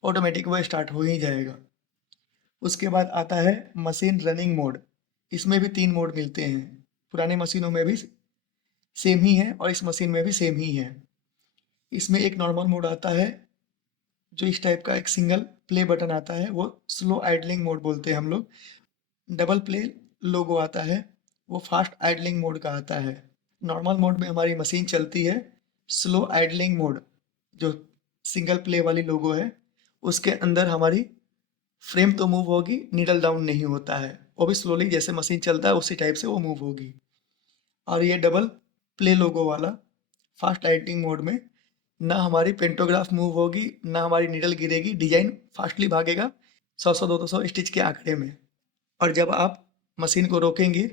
ऑटोमेटिक वह स्टार्ट हो ही जाएगा। उसके बाद आता है मशीन रनिंग मोड। इसमें भी 3 मोड मिलते हैं, पुरानी मशीनों में भी सेम ही है और इस मशीन में भी सेम ही है। इसमें एक नॉर्मल मोड आता है, जो इस टाइप का एक सिंगल प्ले बटन आता है, वो स्लो आइडलिंग मोड बोलते हैं हम लोग। डबल प्ले लोगो आता है, वो फास्ट आइडलिंग मोड का आता है। नॉर्मल मोड में हमारी मशीन चलती है। स्लो आइडलिंग मोड जो सिंगल प्ले वाली लोगो है, उसके अंदर हमारी फ्रेम तो मूव होगी, नीडल डाउन नहीं होता है, वो भी स्लोली जैसे मशीन चलता है उसी टाइप से वो मूव होगी। और ये डबल प्ले लोगो वाला फास्ट आइडलिंग मोड में ना हमारी पेंटोग्राफ मूव होगी, ना हमारी नीडल गिरेगी, डिजाइन फास्टली भागेगा 100-200 स्टिच के आंकड़े में। और जब आप मशीन को रोकेंगे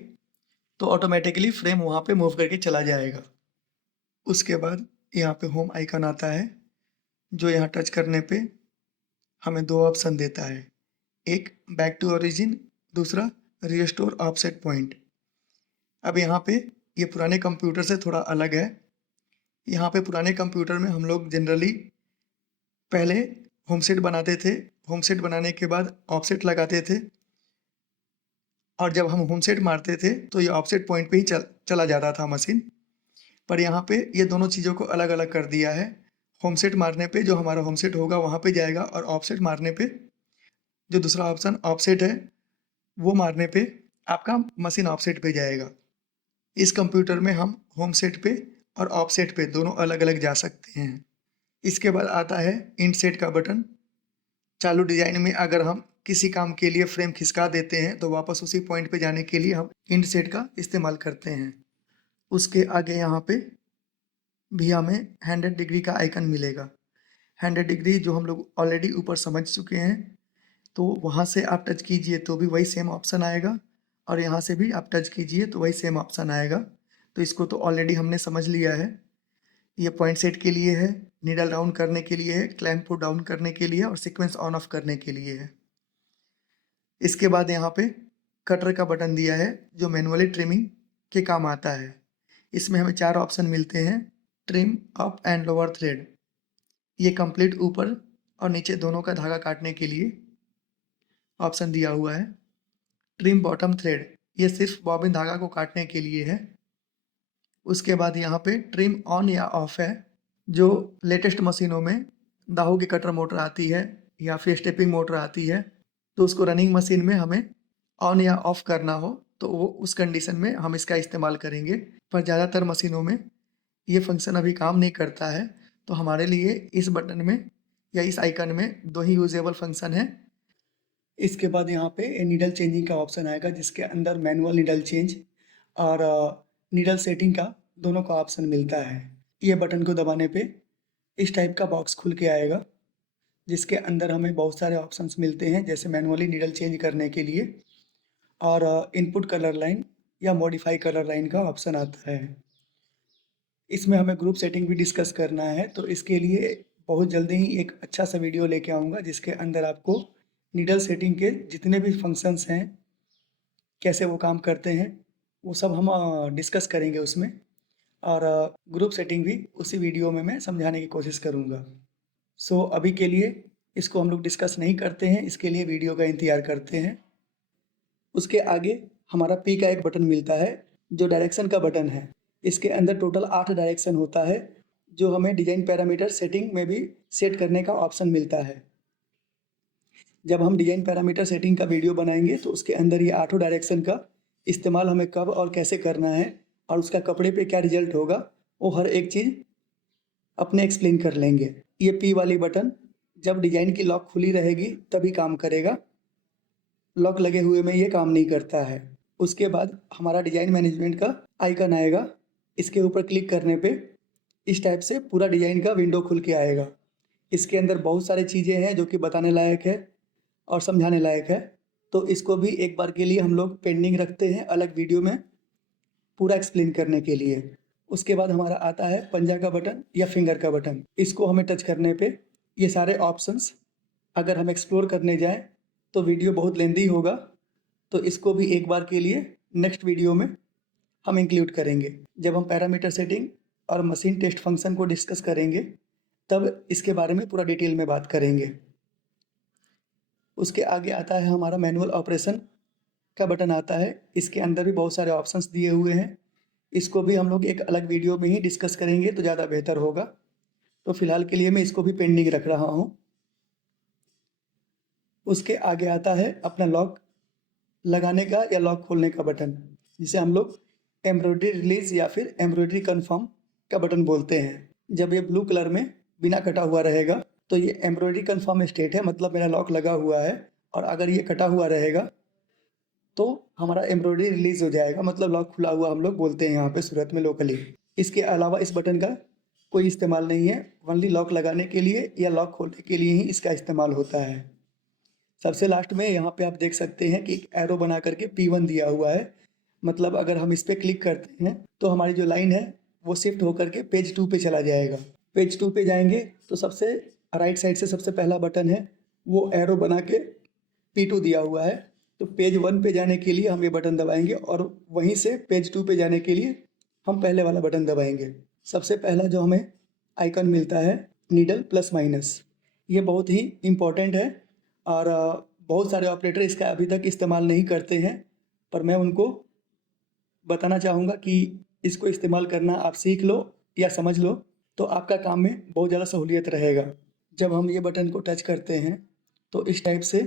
तो ऑटोमेटिकली फ्रेम वहाँ पे मूव करके चला जाएगा। उसके बाद यहाँ पे होम आइकन आता है, जो यहाँ टच करने पे हमें 2 ऑप्शन देता है, एक बैक टू ओरिजिन, दूसरा रिस्टोर ऑफसेट पॉइंट। अब यहाँ पे ये पुराने कंप्यूटर से थोड़ा अलग है। यहाँ पे पुराने कंप्यूटर में हम लोग जनरली पहले होम सेट बनाते थे, होम सेट बनाने के बाद ऑफसेट लगाते थे, और जब हम होम सेट मारते थे तो ये ऑफसेट पॉइंट पे ही चला जाता था मशीन। पर यहाँ पे ये दोनों चीज़ों को अलग अलग कर दिया है। होम सेट मारने पे जो हमारा होम सेट होगा वहाँ पे जाएगा, और ऑफसेट मारने पे जो दूसरा ऑप्शन ऑफसेट है वो मारने पे आपका मशीन ऑफसेट पे जाएगा। इस कंप्यूटर में हम होम सेट पे और ऑफसेट पे दोनों अलग अलग जा सकते हैं। इसके बाद आता है इंड सेट का बटन। चालू डिजाइन में अगर हम किसी काम के लिए फ्रेम खिसका देते हैं तो वापस उसी पॉइंट पे जाने के लिए हम इंड सेट का इस्तेमाल करते हैं। उसके आगे यहाँ पे भी हमें 100 डिग्री का आइकन मिलेगा। 100 डिग्री जो हम लोग ऑलरेडी ऊपर समझ चुके हैं, तो वहाँ से आप टच कीजिए तो भी वही सेम ऑप्शन आएगा, और यहाँ से भी आप टच कीजिए तो वही सेम ऑप्शन आएगा। तो इसको तो ऑलरेडी हमने समझ लिया है। ये पॉइंट सेट के लिए है, नीडल डाउन करने के लिए है, क्लैंप को डाउन करने के लिए और सीक्वेंस ऑन ऑफ करने के लिए है। इसके बाद यहाँ पे कटर का बटन दिया है, जो मैनुअली ट्रिमिंग के काम आता है। इसमें हमें 4 ऑप्शन मिलते हैं। Trim up and lower thread, ये कंप्लीट ऊपर और नीचे दोनों का धागा काटने के लिए ऑप्शन दिया हुआ है। ट्रिम बॉटम थ्रेड, ये सिर्फ बॉबिन धागा को काटने के लिए है। उसके बाद यहाँ पे ट्रिम ऑन या ऑफ है, जो लेटेस्ट मशीनों में दाहू की कटर मोटर आती है या फिर स्टेपिंग मोटर आती है, तो उसको रनिंग मशीन में हमें ऑन या ऑफ करना हो तो वो उस कंडीशन में हम इसका इस्तेमाल करेंगे। पर ज़्यादातर मशीनों में ये फंक्शन अभी काम नहीं करता है, तो हमारे लिए इस बटन में या इस आइकन में 2 ही यूजेबल फंक्शन है। इसके बाद यहाँ पे नीडल चेंजिंग का ऑप्शन आएगा, जिसके अंदर मैनुअल नीडल चेंज और नीडल सेटिंग का दोनों का ऑप्शन मिलता है। ये बटन को दबाने पे इस टाइप का बॉक्स खुल के आएगा, जिसके अंदर हमें बहुत सारे ऑप्शंस मिलते हैं, जैसे मैनुअली नीडल चेंज करने के लिए, और इनपुट कलर लाइन या मॉडिफाई कलर लाइन का ऑप्शन आता है। इसमें हमें ग्रुप सेटिंग भी डिस्कस करना है, तो इसके लिए बहुत जल्दी ही एक अच्छा सा वीडियो लेके आऊँगा, जिसके अंदर आपको नीडल सेटिंग के जितने भी फंक्शंस हैं, कैसे वो काम करते हैं, वो सब हम डिस्कस करेंगे उसमें। और ग्रुप सेटिंग भी उसी वीडियो में मैं समझाने की कोशिश करूँगा। सो अभी के लिए इसको हम लोग डिस्कस नहीं करते हैं, इसके लिए वीडियो का इंतज़ार करते हैं। उसके आगे हमारा पी का एक बटन मिलता है जो डायरेक्शन का बटन है। इसके अंदर टोटल 8 डायरेक्शन होता है जो हमें डिज़ाइन पैरामीटर सेटिंग में भी सेट करने का ऑप्शन मिलता है। जब हम डिज़ाइन पैरामीटर सेटिंग का वीडियो बनाएंगे तो उसके अंदर ये 8 डायरेक्शन का इस्तेमाल हमें कब और कैसे करना है और उसका कपड़े पे क्या रिजल्ट होगा वो हर एक चीज़ अपने एक्सप्लेन कर लेंगे। ये पी वाली बटन जब डिज़ाइन की लॉक खुली रहेगी तभी काम करेगा, लॉक लगे हुए में ये काम नहीं करता है। उसके बाद हमारा डिज़ाइन मैनेजमेंट का आइकन आएगा, इसके ऊपर क्लिक करने पे इस टाइप से पूरा डिज़ाइन का विंडो खुल के आएगा। इसके अंदर बहुत सारी चीज़ें हैं जो कि बताने लायक है और समझाने लायक है, तो इसको भी एक बार के लिए हम लोग पेंडिंग रखते हैं अलग वीडियो में पूरा एक्सप्लेन करने के लिए। उसके बाद हमारा आता है पंजा का बटन या फिंगर का बटन। इसको हमें टच करने पे ये सारे ऑप्शंस अगर हम एक्सप्लोर करने जाएं तो वीडियो बहुत लेंदी होगा, तो इसको भी एक बार के लिए नेक्स्ट वीडियो में हम इंक्लूड करेंगे। जब हम पैरामीटर सेटिंग और मशीन टेस्ट फंक्शन को डिस्कस करेंगे तब इसके बारे में पूरा डिटेल में बात करेंगे। उसके आगे आता है हमारा मैनुअल ऑपरेशन का बटन आता है। इसके अंदर भी बहुत सारे ऑप्शंस दिए हुए हैं, इसको भी हम लोग एक अलग वीडियो में ही डिस्कस करेंगे तो ज़्यादा बेहतर होगा। तो फिलहाल के लिए मैं इसको भी पेंडिंग रख रहा हूँ। उसके आगे आता है अपना लॉक लगाने का या लॉक खोलने का बटन, जिसे हम लोग एम्ब्रॉयडरी रिलीज या फिर एम्ब्रॉयडरी कन्फर्म का बटन बोलते हैं। जब ये ब्लू कलर में बिना कटा हुआ रहेगा तो ये एम्ब्रॉयडरी कन्फर्म स्टेट है, मतलब मेरा लॉक लगा हुआ है। और अगर ये कटा हुआ रहेगा तो हमारा एम्ब्रॉयडरी रिलीज हो जाएगा, मतलब लॉक खुला हुआ हम लोग बोलते हैं यहाँ पे सूरत में लोकली। इसके अलावा इस बटन का कोई इस्तेमाल नहीं है, ओनली लॉक लगाने के लिए या लॉक खोलने के लिए ही इसका इस्तेमाल होता है। सबसे लास्ट में यहाँ पे आप देख सकते हैं कि एक एरो बना करके P1 दिया हुआ है, मतलब अगर हम इस पर क्लिक करते हैं तो हमारी जो लाइन है वो शिफ्ट होकर के पेज 2 पे चला जाएगा। पेज 2 पे जाएंगे तो सबसे राइट साइड से सबसे पहला बटन है वो एरो बना के P2 दिया हुआ है, तो पेज 1 पे जाने के लिए हम ये बटन दबाएंगे और वहीं से पेज 2 पे जाने के लिए हम पहले वाला बटन दबाएंगे। सबसे पहला जो हमें आइकन मिलता है नीडल प्लस माइनस, ये बहुत ही इम्पोर्टेंट है और बहुत सारे ऑपरेटर इसका अभी तक इस्तेमाल नहीं करते हैं, पर मैं उनको बताना चाहूँगा कि इसको इस्तेमाल करना आप सीख लो या समझ लो तो आपका काम में बहुत ज़्यादा सहूलियत रहेगा। जब हम ये बटन को टच करते हैं तो इस टाइप से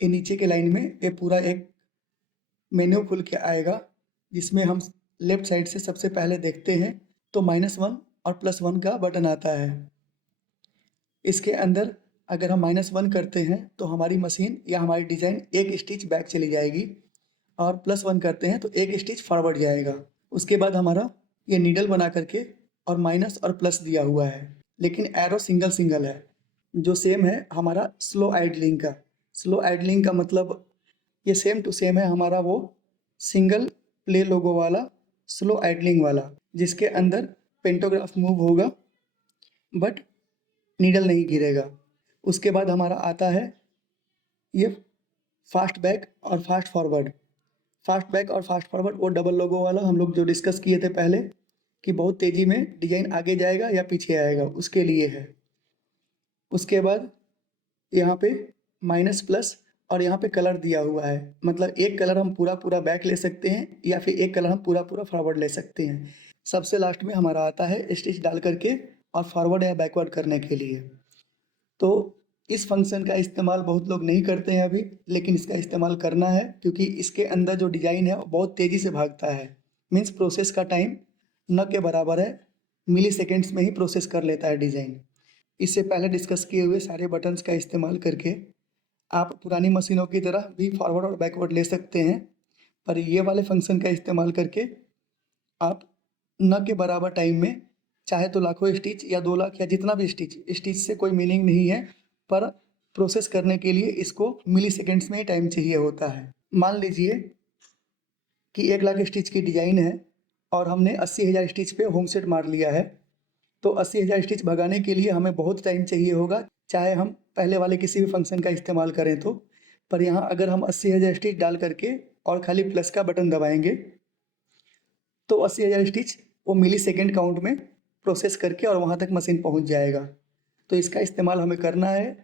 ये नीचे के लाइन में ये पूरा एक मेन्यू खुल के आएगा, जिसमें हम लेफ्ट साइड से सबसे पहले देखते हैं तो -1 और +1 का बटन आता है। इसके अंदर अगर हम -1 करते हैं तो हमारी मशीन या हमारी डिज़ाइन एक स्टिच बैक चली जाएगी और +1 करते हैं तो एक स्टिच फॉरवर्ड जाएगा। उसके बाद हमारा ये नीडल बना करके और माइनस और प्लस दिया हुआ है, लेकिन एरो सिंगल सिंगल है, जो सेम है हमारा स्लो आइडलिंग का। स्लो आइडलिंग का मतलब ये सेम टू सेम है हमारा वो सिंगल प्ले लोगो वाला स्लो आइडलिंग वाला, जिसके अंदर पेंटोग्राफ मूव होगा बट नीडल नहीं गिरेगा। उसके बाद हमारा आता है ये फास्ट बैक और फास्ट फॉरवर्ड। फास्ट बैक और फास्ट फॉरवर्ड वो डबल लोगो वाला हम लोग जो डिस्कस किए थे पहले कि बहुत तेज़ी में डिजाइन आगे जाएगा या पीछे आएगा, उसके लिए है। उसके बाद यहाँ पे माइनस प्लस और यहाँ पे कलर दिया हुआ है, मतलब एक कलर हम पूरा पूरा बैक ले सकते हैं या फिर एक कलर हम पूरा पूरा फॉरवर्ड ले सकते हैं। सबसे लास्ट में हमारा आता है स्टिच डाल करके और फॉरवर्ड या बैकवर्ड करने के लिए। तो इस फंक्शन का इस्तेमाल बहुत लोग नहीं करते हैं अभी, लेकिन इसका इस्तेमाल करना है क्योंकि इसके अंदर जो डिज़ाइन है वो बहुत तेज़ी से भागता है। मीन्स प्रोसेस का टाइम न के बराबर है, मिली सेकेंड्स में ही प्रोसेस कर लेता है डिज़ाइन। इससे पहले डिस्कस किए हुए सारे बटन्स का इस्तेमाल करके आप पुरानी मशीनों की तरह भी फॉरवर्ड और बैकवर्ड ले सकते हैं, पर ये वाले फंक्शन का इस्तेमाल करके आप न के बराबर टाइम में चाहे तो लाखों स्टिच या 2 लाख या जितना भी स्टिच से कोई मीनिंग नहीं है, पर प्रोसेस करने के लिए इसको मिली सेकेंड्स में ही टाइम चाहिए होता है। मान लीजिए कि 1 लाख स्टिच की डिज़ाइन है और हमने 80,000 स्टिच पे होम सेट मार लिया है, तो 80,000 स्टिच भगाने के लिए हमें बहुत टाइम चाहिए होगा, चाहे हम पहले वाले किसी भी फंक्शन का इस्तेमाल करें तो। पर यहाँ अगर हम 80,000 स्टिच डाल करके और खाली प्लस का बटन दबाएंगे तो 80,000 स्टिच वो मिली सेकेंड काउंट में प्रोसेस करके और वहाँ तक मशीन पहुँच जाएगा। तो इसका इस्तेमाल हमें करना है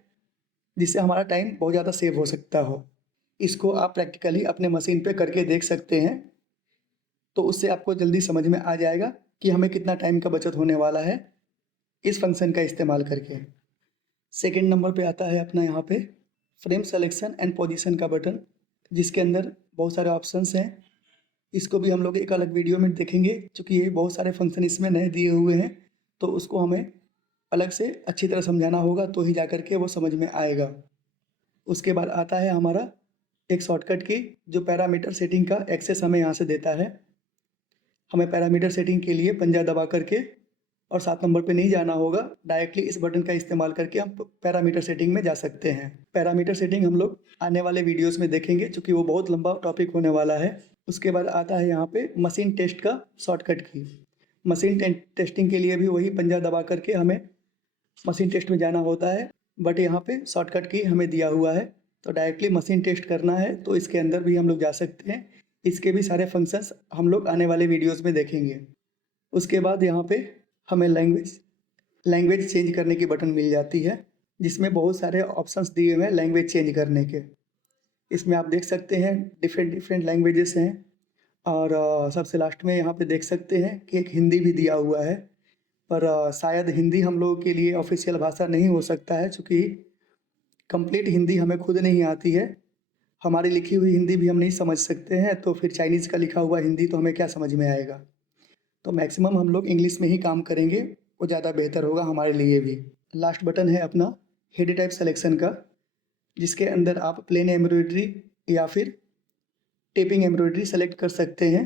जिससे हमारा टाइम बहुत ज़्यादा सेव हो सकता हो। इसको आप प्रैक्टिकली अपने मशीन पे करके देख सकते हैं, तो उससे आपको जल्दी समझ में आ जाएगा कि हमें कितना टाइम का बचत होने वाला है इस फंक्शन का इस्तेमाल करके। सेकंड नंबर पे आता है अपना यहाँ पे फ्रेम सिलेक्शन एंड पोजीशन का बटन, जिसके अंदर बहुत सारे ऑप्शंस हैं। इसको भी हम लोग एक अलग वीडियो में देखेंगे, क्योंकि ये बहुत सारे फंक्शन इसमें नए दिए हुए हैं, तो उसको हमें अलग से अच्छी तरह समझाना होगा तो ही जा कर के वो समझ में आएगा। उसके बाद आता है हमारा एक शॉर्टकट की, जो पैरामीटर सेटिंग का एक्सेस हमें यहाँ से देता है। हमें पैरामीटर सेटिंग के लिए पंजा दबा करके और 7 नंबर पे नहीं जाना होगा, डायरेक्टली इस बटन का इस्तेमाल करके हम पैरामीटर सेटिंग में जा सकते हैं। पैरामीटर सेटिंग हम लोग आने वाले वीडियोस में देखेंगे, क्योंकि वो बहुत लंबा टॉपिक होने वाला है। उसके बाद आता है यहाँ पे मशीन टेस्ट का शॉर्टकट की। मशीन टेस्टिंग के लिए भी वही पंजा दबा करके हमें मशीन टेस्ट में जाना होता है, बट यहाँ पे शॉर्टकट की हमें दिया हुआ है, तो डायरेक्टली मशीन टेस्ट करना है तो इसके अंदर भी हम लोग जा सकते हैं। इसके भी सारे फंक्शंस हम लोग आने वाले वीडियोस में देखेंगे। उसके बाद यहाँ पे हमें लैंग्वेज चेंज करने की बटन मिल जाती है, जिसमें बहुत सारे ऑप्शंस दिए हुए हैं लैंग्वेज चेंज करने के। इसमें आप देख सकते हैं डिफरेंट लैंग्वेजेस हैं, और सबसे लास्ट में यहाँ पे देख सकते हैं कि एक हिंदी भी दिया हुआ है, पर शायद हिंदी हम लोगों के लिए ऑफिशियल भाषा नहीं हो सकता है, क्योंकि कंप्लीट हिंदी हमें खुद नहीं आती है। हमारी लिखी हुई हिंदी भी हम नहीं समझ सकते हैं, तो फिर चाइनीज़ का लिखा हुआ हिंदी तो हमें क्या समझ में आएगा। तो मैक्सिमम हम लोग इंग्लिश में ही काम करेंगे, वो ज़्यादा बेहतर होगा हमारे लिए भी। लास्ट बटन है अपना हेड टाइप सिलेक्शन का, जिसके अंदर आप प्लेन एम्ब्रॉयडरी या फिर टेपिंग एम्ब्रॉयडरी सेलेक्ट कर सकते हैं,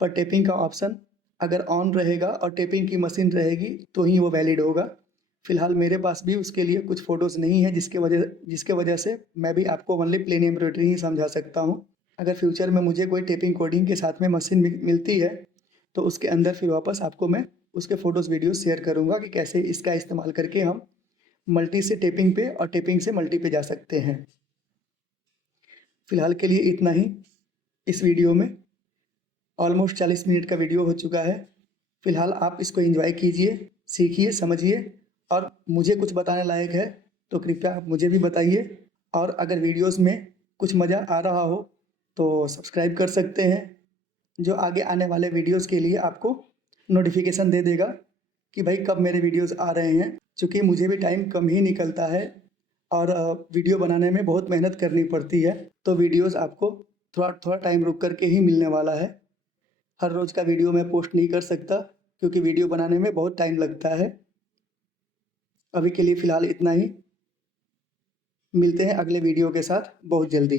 पर टेपिंग का ऑप्शन अगर ऑन रहेगा और टेपिंग की मशीन रहेगी तो ही वो वैलिड होगा। फ़िलहाल मेरे पास भी उसके लिए कुछ फ़ोटोज़ नहीं है, जिसके वजह से मैं भी आपको ओनली प्लेन एम्ब्रॉयडरी ही समझा सकता हूँ। अगर फ्यूचर में मुझे कोई टेपिंग कोडिंग के साथ में मशीन मिलती है, तो उसके अंदर फिर वापस आपको मैं उसके फ़ोटोज़ वीडियोज़ शेयर करूँगा कि कैसे इसका इस्तेमाल करके हम मल्टी से टेपिंग पे और टेपिंग से मल्टी पे जा सकते हैं। फ़िलहाल के लिए इतना ही इस वीडियो में। ऑलमोस्ट 40 मिनट का वीडियो हो चुका है। फ़िलहाल आप इसको एंजॉय कीजिए, सीखिए, समझिए, और मुझे कुछ बताने लायक है तो कृपया आप मुझे भी बताइए। और अगर वीडियोस में कुछ मज़ा आ रहा हो तो सब्सक्राइब कर सकते हैं, जो आगे आने वाले वीडियोस के लिए आपको नोटिफिकेशन दे देगा कि भाई कब मेरे वीडियोस आ रहे हैं। चूँकि मुझे भी टाइम कम ही निकलता है और वीडियो बनाने में बहुत मेहनत करनी पड़ती है, तो वीडियोस आपको थोड़ा टाइम रुक कर के ही मिलने वाला है। हर रोज़ का वीडियो मैं पोस्ट नहीं कर सकता, क्योंकि वीडियो बनाने में बहुत टाइम लगता है। अभी के लिए फ़िलहाल इतना ही। मिलते हैं अगले वीडियो के साथ बहुत जल्दी।